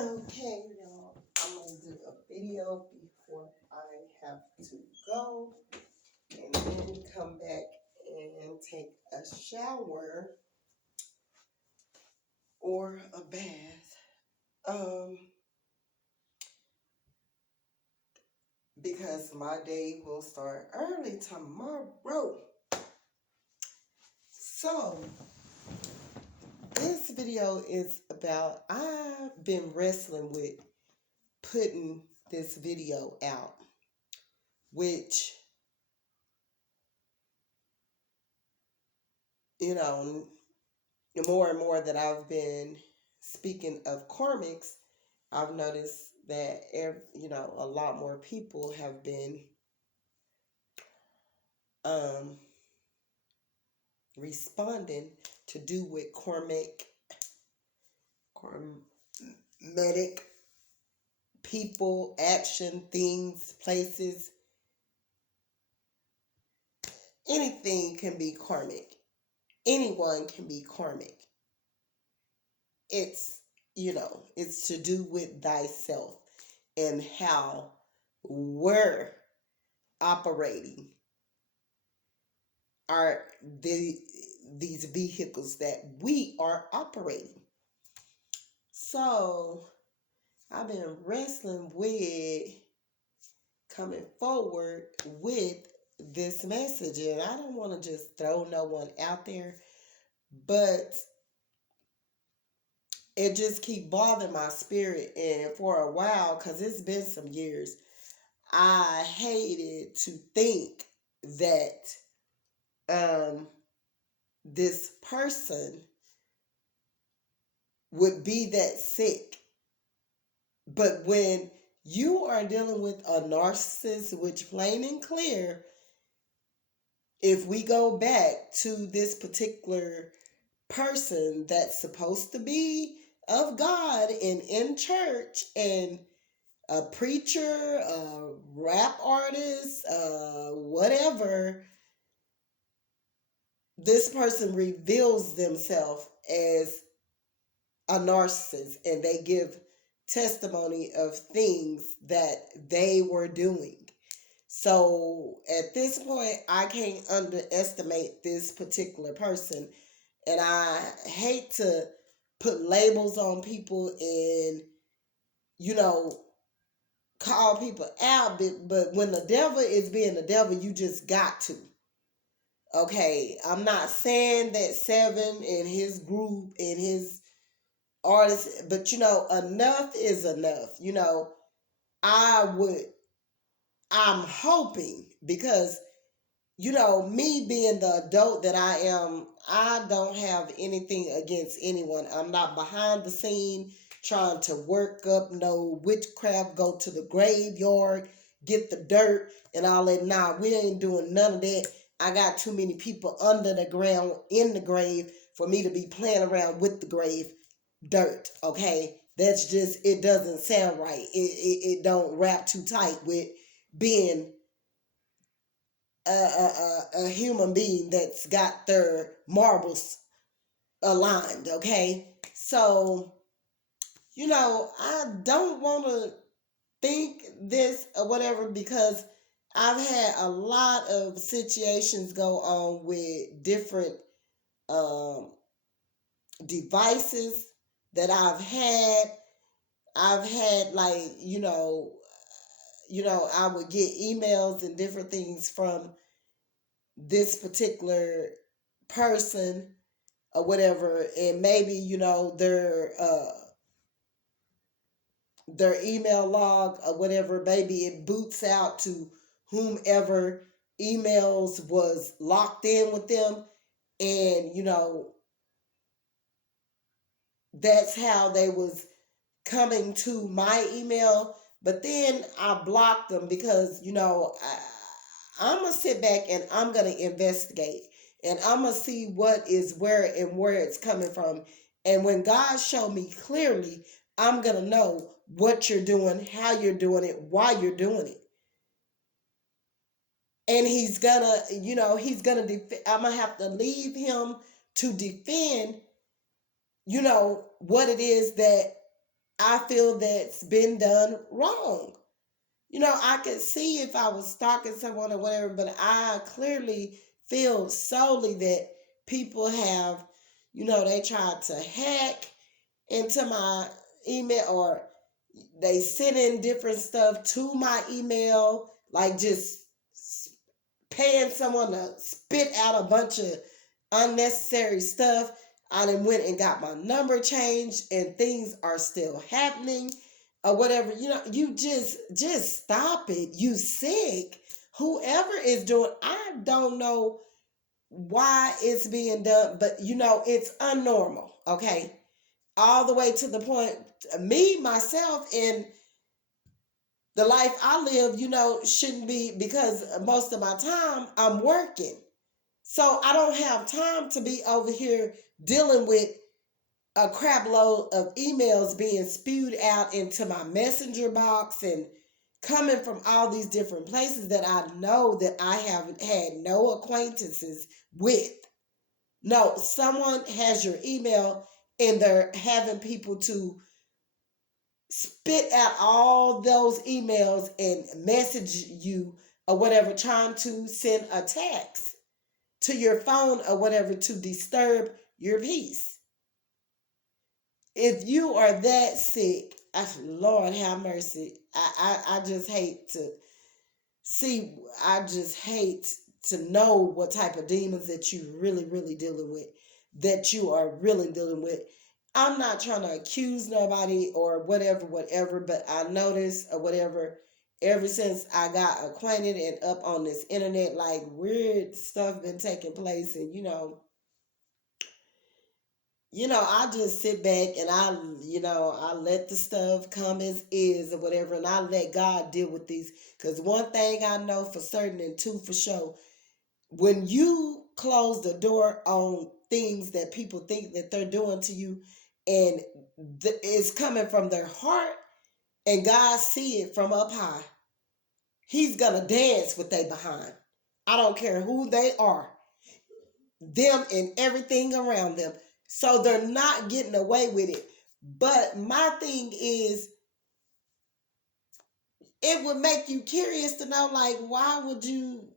Okay, y'all. I'm gonna do a video before I have to go, and then come back and take a shower or a bath. Because my day will start early tomorrow. So this video is about I've been wrestling with putting this video out, which you know, the more and more that I've been speaking of karmics, I've noticed that a lot more people have been um, responding to do with karmatic people, action, things, places. Anything can be karmic. Anyone can be karmic. It's it's to do with thyself and how we're operating are these vehicles that we are operating. So I've been wrestling with coming forward with this message, and I don't want to just throw no one out there, but it just keep bothering my spirit. And for a while, because it's been some years, I hated to think that this person would be that sick. But when you are dealing with a narcissist, which plain and clear, if we go back to this particular person that's supposed to be of God and in church and a preacher, a rap artist, whatever, this person reveals themselves as a narcissist and they give testimony of things that they were doing. So at this point, I can't underestimate this particular person. And I hate to put labels on people and, call people out. But when the devil is being the devil, you just got to. Okay, I'm not saying that Seven and his group and his artists, but enough is enough. I would, I'm hoping because, me being the adult that I am, I don't have anything against anyone. I'm not behind the scene trying to work up no witchcraft, go to the graveyard, get the dirt and all that. Nah, we ain't doing none of that. I got too many people under the ground in the grave for me to be playing around with the grave dirt. Okay, that's just, it doesn't sound right. It don't wrap too tight with being a human being that's got their marbles aligned. Okay, so I don't want to think this or whatever, because I've had a lot of situations go on with different um, devices that I've had, like, I would get emails and different things from this particular person or whatever, and maybe their email log or whatever, maybe it boots out to whomever emails was locked in with them, and that's how they was coming to my email. But then I blocked them because I'm gonna sit back and I'm gonna investigate and I'm gonna see what is where and where it's coming from. And when God showed me clearly, I'm gonna know what you're doing, how you're doing it, why you're doing it. And he's gonna, I'm gonna have to leave him to defend, what it is that I feel that's been done wrong. I could see if I was stalking someone or whatever, but I clearly feel solely that people have, they tried to hack into my email, or they sent in different stuff to my email, like just paying someone to spit out a bunch of unnecessary stuff. I then went and got my number changed, and things are still happening or whatever. You just stop it. You sick. Whoever is doing, I don't know why it's being done, but it's unnormal. Okay, all the way to the point, me myself in the life I live, shouldn't be, because most of my time I'm working. So I don't have time to be over here dealing with a crap load of emails being spewed out into my messenger box and coming from all these different places that I know that I haven't had no acquaintances with. No, someone has your email and they're having people to spit out all those emails and message you or whatever, trying to send a text to your phone or whatever to disturb your peace. If you are that sick, Lord have mercy. I just hate to see, I just hate to know what type of demons that you really, really dealing with, that you are really dealing with. I'm not trying to accuse nobody or whatever, but I noticed or whatever, ever since I got acquainted and up on this internet, like weird stuff been taking place. And I just sit back and I let the stuff come as is or whatever, and I let God deal with these. Because one thing I know for certain, and two for sure, when you close the door on things that people think that they're doing to you, and it's coming from their heart, and God see it from up high, He's gonna dance with they behind. I don't care who they are, them and everything around them. So they're not getting away with it. But my thing is, it would make you curious to know, like, why would you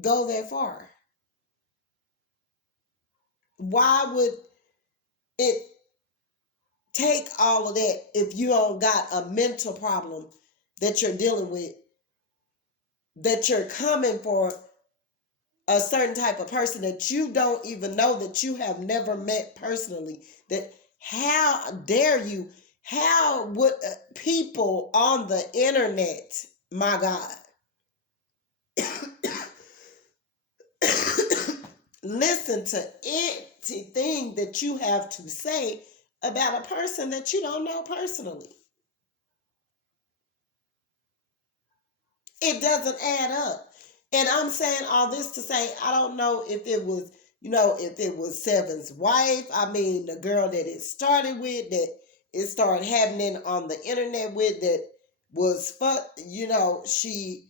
go that far? Why would it take all of that if you don't got a mental problem that you're dealing with, that you're coming for a certain type of person that you don't even know, that you have never met personally? That, how dare you? How would people on the internet, my God, listen to anything that you have to say about a person that you don't know personally? It doesn't add up. And I'm saying all this to say, I don't know if it was, if it was Seven's wife. I mean, the girl that it started with, that it started happening on the internet with, that was she,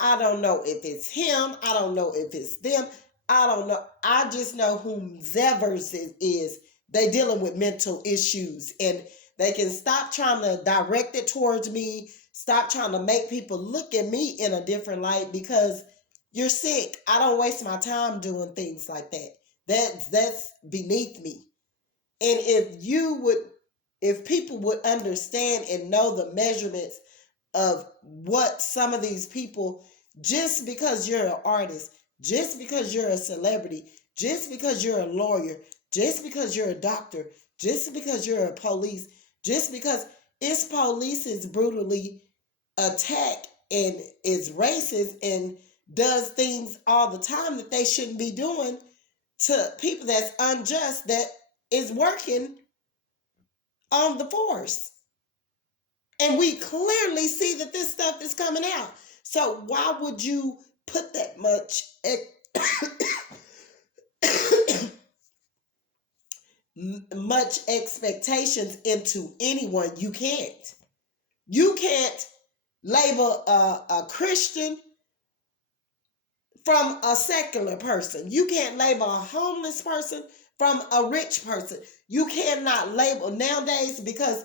I don't know if it's him. I don't know if it's them. I don't know. I just know whomsoever's it is, they dealing with mental issues, and they can stop trying to direct it towards me. Stop trying to make people look at me in a different light, because you're sick. I don't waste my time doing things like that. That's beneath me. And if people would understand and know the measurements of what some of these people, just because you're an artist, just because you're a celebrity, just because you're a lawyer, just because you're a doctor, just because you're a police, just because its police is brutally attack and is racist and does things all the time that they shouldn't be doing to people that's unjust, that is working on the force. And we clearly see that this stuff is coming out. So why would you put that much expectations into anyone? You can't. You can't label a Christian from a secular person. You can't label a homeless person from a rich person. You cannot label nowadays, because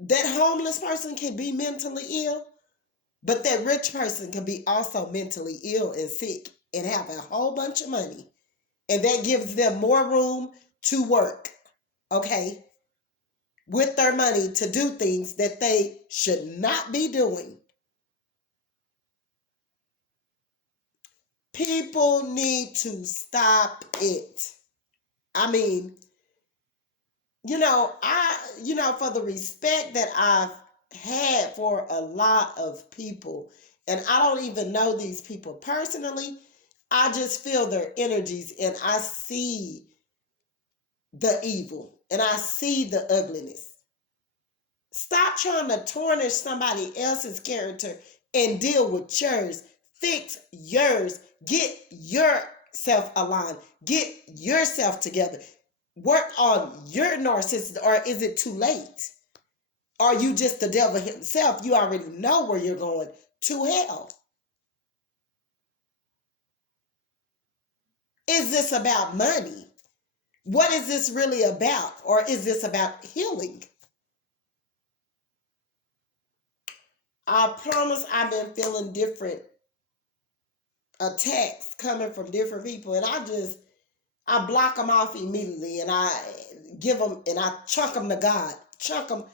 That homeless person can be mentally ill, but that rich person can be also mentally ill and sick and have a whole bunch of money. And that gives them more room to work, okay, with their money to do things that they should not be doing. People need to stop it. I mean, for the respect that I've had for a lot of people, and I don't even know these people personally, I just feel their energies and I see the evil and I see the ugliness. Stop trying to tarnish somebody else's character and deal with yours. Fix yours. Get yourself aligned. Get yourself together. Work on your narcissist, or is it too late? Are you just the devil himself? You already know where you're going, to hell. Is this about money? What is this really about? Or is this about healing? I promise I've been feeling different attacks coming from different people, and I block them off immediately, and I give them and I chunk them to God, chunk them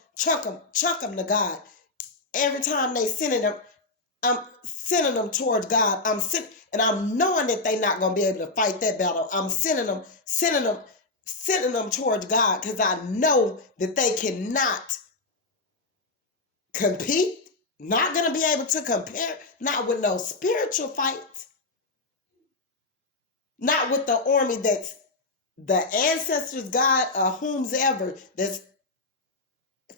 to God. Every time they sending them, I'm sending them towards God. And I'm knowing that they're not gonna be able to fight that battle. I'm sending them towards God because I know that they cannot compete. Not gonna be able to compare. Not with no spiritual fights. Not with the army that's the ancestors, God, or whomsoever that's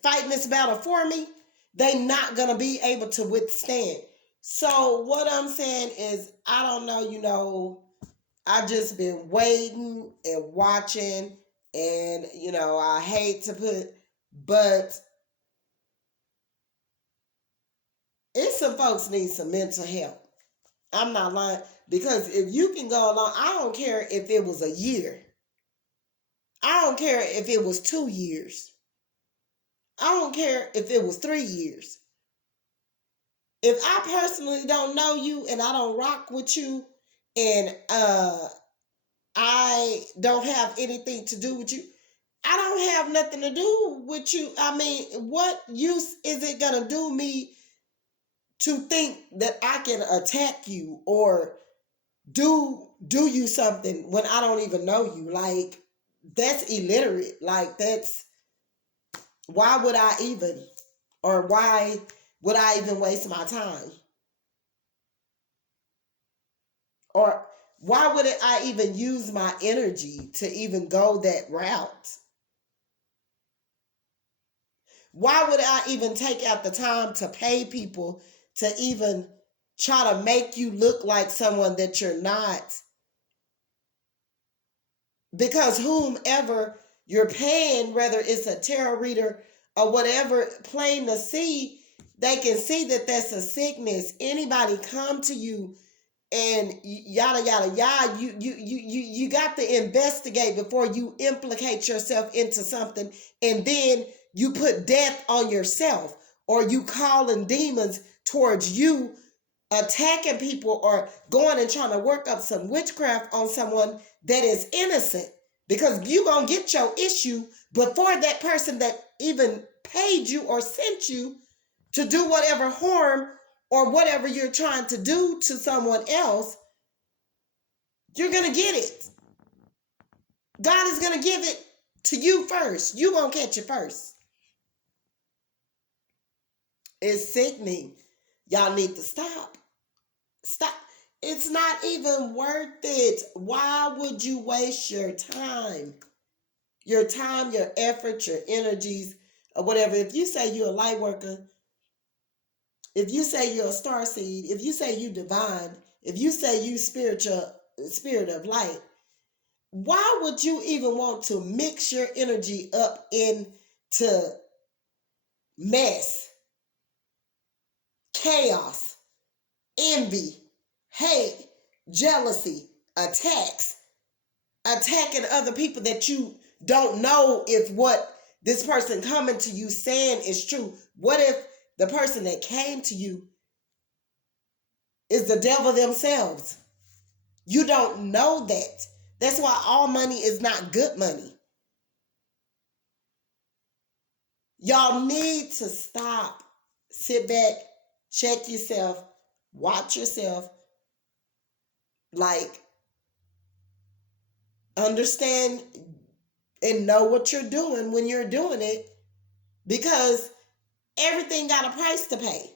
fighting this battle for me. They not gonna be able to withstand. So what I'm saying is, I don't know, I just been waiting and watching, and I hate to but it's some folks need some mental help. I'm not lying, because if you can go along, I don't care if it was a year. I don't care if it was 2 years. I don't care if it was 3 years. If I personally don't know you and I don't rock with you, and I don't have anything to do with you, I don't have nothing to do with you. I mean, what use is it gonna do me to think that I can attack you or do you something when I don't even know you? Like, that's illiterate. Like, that's, why would I even, or why would I even waste my time? Or why would I even use my energy to even go that route? Why would I even take out the time to pay people to even try to make you look like someone that you're not? Because whomever you're paying, whether it's a tarot reader or whatever, plain to see, they can see that that's a sickness. Anybody come to you and yada yada yada, you got to investigate before you implicate yourself into something, and then you put death on yourself, or you calling demons towards you, attacking people, or going and trying to work up some witchcraft on someone that is innocent, because you gonna get your issue before that person that even paid you or sent you to do whatever harm or whatever you're trying to do to someone else. You're gonna get it. God is gonna give it to you first. You gonna catch it first. It's sickening. Y'all need to stop. Stop. It's not even worth it. Why would you waste your time? Your time, your effort, your energies, or whatever. If you say you're a light worker, if you say you're a star seed, if you say you divine, if you say you spiritual, spirit of light, why would you even want to mix your energy up into mess, chaos, envy, hate, jealousy, attacking other people that you don't know if what this person coming to you saying is true? What if the person that came to you is the devil themselves? You don't know that. That's why all money is not good money. Y'all need to stop, sit back, check yourself, watch yourself, like understand and know what you're doing when you're doing it, because everything got a price to pay.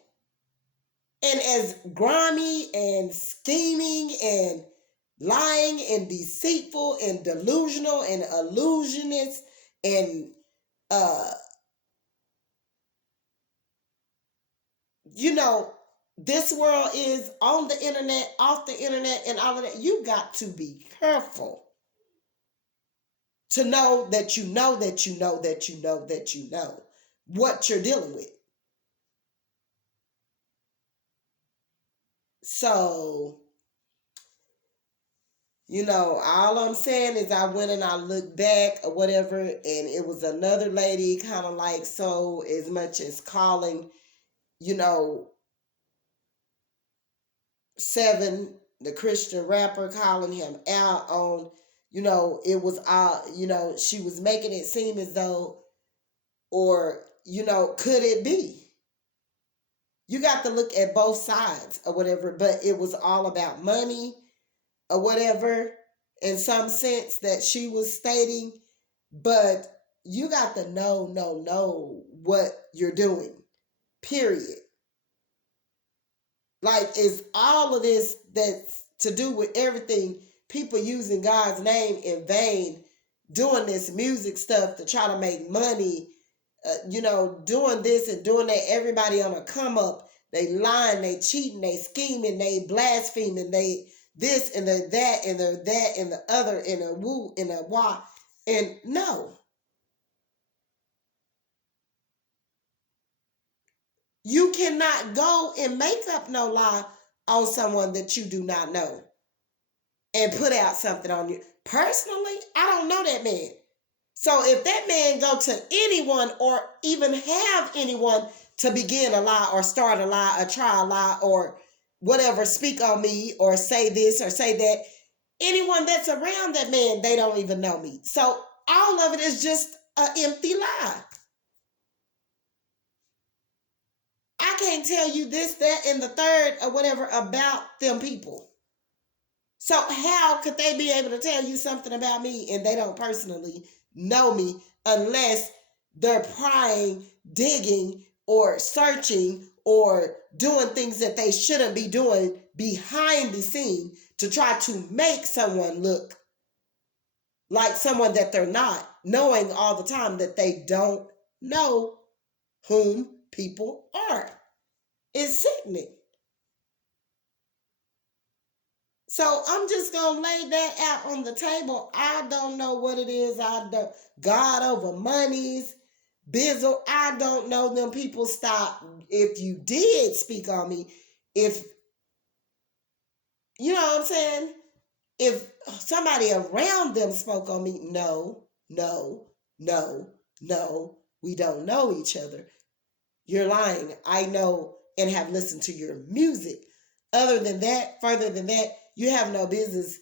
And as grimy and scheming and lying and deceitful and delusional and illusionist and you know, this world is on the internet, off the internet, and all of that. You got to be careful to know that you know that you know that you know that you know what you're dealing with. So, all I'm saying is I went and I looked back or whatever, and it was another lady kind of like, so as much as calling, you know, Seven, the Christian rapper, calling him out on, it was she was making it seem as though, or, could it be? You got to look at both sides or whatever, but it was all about money or whatever in some sense that she was stating. But you got to know what you're doing, period. Like, it's all of this that's to do with everything, people using God's name in vain, doing this music stuff to try to make money, doing this and doing that. Everybody on a come up. They lying, they cheating, they scheming, they blaspheming, they this and the that and the that and the other and a woo and a wah. And no. You cannot go and make up no lie on someone that you do not know and put out something on you. Personally, I don't know that man. So if that man go to anyone or even have anyone to begin a lie or start a lie or try a lie or whatever, speak on me or say this or say that, anyone that's around that man, they don't even know me. So all of it is just an empty lie. I can't tell you this, that, and the third or whatever about them people. So how could they be able to tell you something about me and they don't personally know me unless they're prying, digging, or searching or doing things that they shouldn't be doing behind the scene to try to make someone look like someone that they're not, knowing all the time that they don't know whom people are. It's sickening. So I'm just going to lay that out on the table. I don't know what it is. I don't. God over monies, Bizzle, I don't know them people. Stop. If you did speak on me, if, you know what I'm saying? If somebody around them spoke on me, no, we don't know each other. You're lying. I know and have listened to your music. Other than that, further than that, you have no business.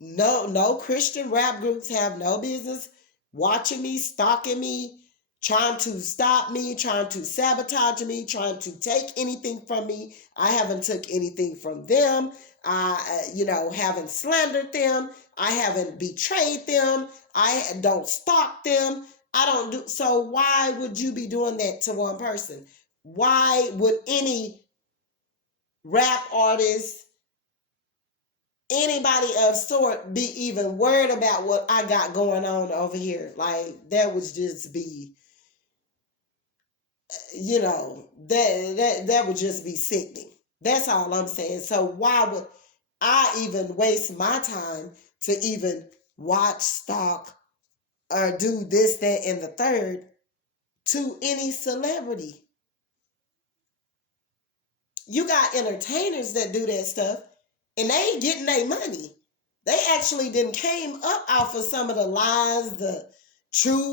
No Christian rap groups have no business watching me, stalking me, trying to stop me, trying to sabotage me, trying to take anything from me. I haven't took anything from them. I, haven't slandered them. I haven't betrayed them. I don't stalk them. I don't do. So why would you be doing that to one person? Why would any rap artist, anybody of sort, be even worried about what I got going on over here? Like, that would just be, that would just be sickening. That's all I'm saying. So why would I even waste my time to even watch, stalk, or do this, that, and the third to any celebrity? You got entertainers that do that stuff and they ain't getting their money. They actually didn't came up off of some of the lies, the truth.